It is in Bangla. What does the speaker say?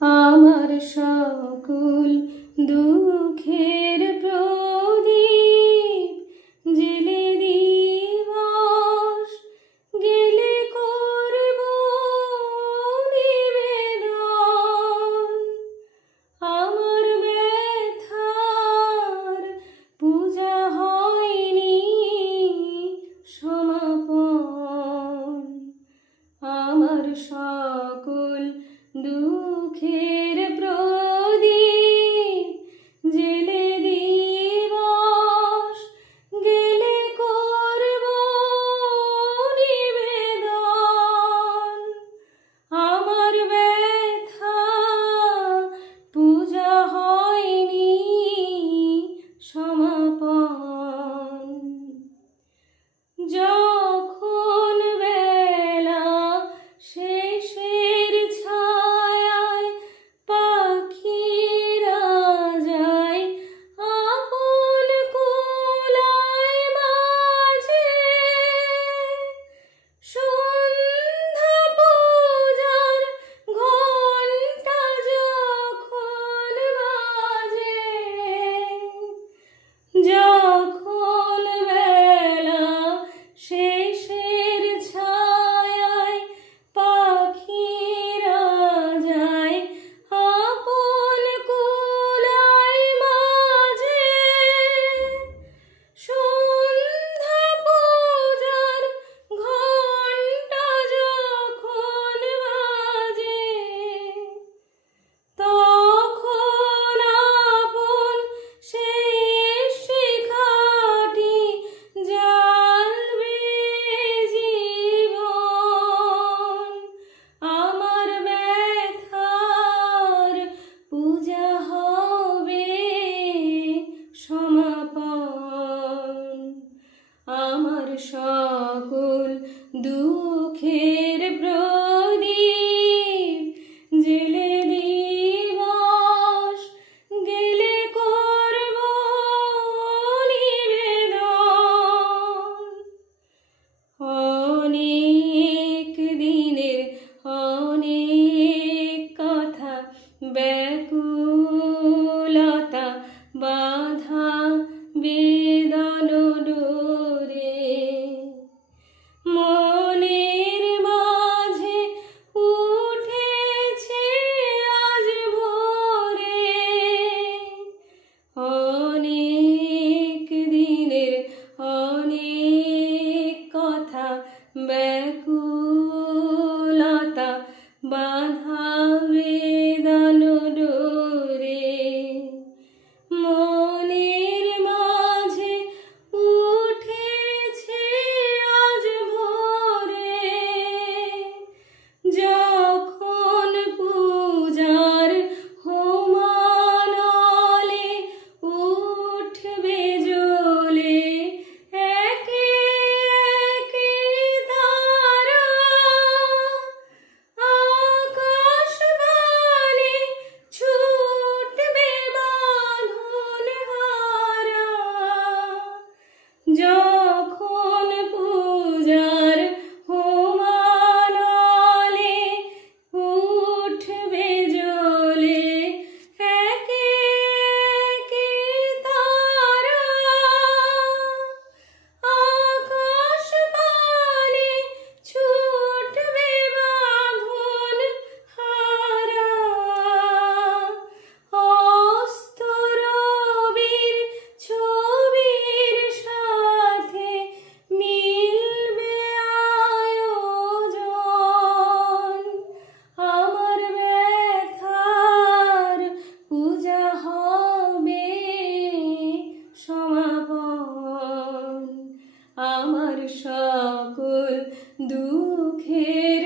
আমার সকল দুঃখের প্রদীপ জেলে দিবস গেলে করব নিবেদন। আমার ব্যথার পূজা হয়নি সমাপন। আমার সকল দুঃখের প্রদীপ জেলে দিবস গেলে করব নিবেদন। আমার ব্যথা পূজা হয়নি সমাপন। যখন বেলা শেষের ছায়ায় পাখিরা যায় আপন কুলায় মাঝে, সন্ধ্যা পূজার ঘণ্টা যখন বাজে, যখন বেলা শেষের ছায়ায় পাখিরা যায় আপন কুলায় মাঝে, সন্ধ্যা পূজার ঘণ্টা যখন বাজে, তখন আপন সেই শিখাটি জ্বালবে জীবন। আমার ব্যথার পূজা হবে সমাপন। আমার সকল দুঃখের প্রদীপ জেলে দিবস গেলে করব নিবেদন। অনেক দিনের অনেক কথা ব্যাকুলতা বাধা বেদন ডোরে, মনের মাঝে উঠেছে আজ ভোরে। অনেক দিনের অনেক কথা ব্যাকুলতা বাধা বেদন ডোরে, মনের মাঝে উঠেছে আজ ভোরে। যখন পূজার হোমানলে উঠবে জ্বলে একে একে তারা, আকাশ বাণী ছুটবে বাঁধন হারা। যখন পূজার হোমানলে উঠবে জ্বলে একে একে তারা, আকাশ বাণী ছুটবে বাঁধন হারা। অস্ত রবির ছবির সাথে মিলবে আয়োজন। আমার ব্যথার পূজা হবে সমাপন। আমার সকল দুঃখের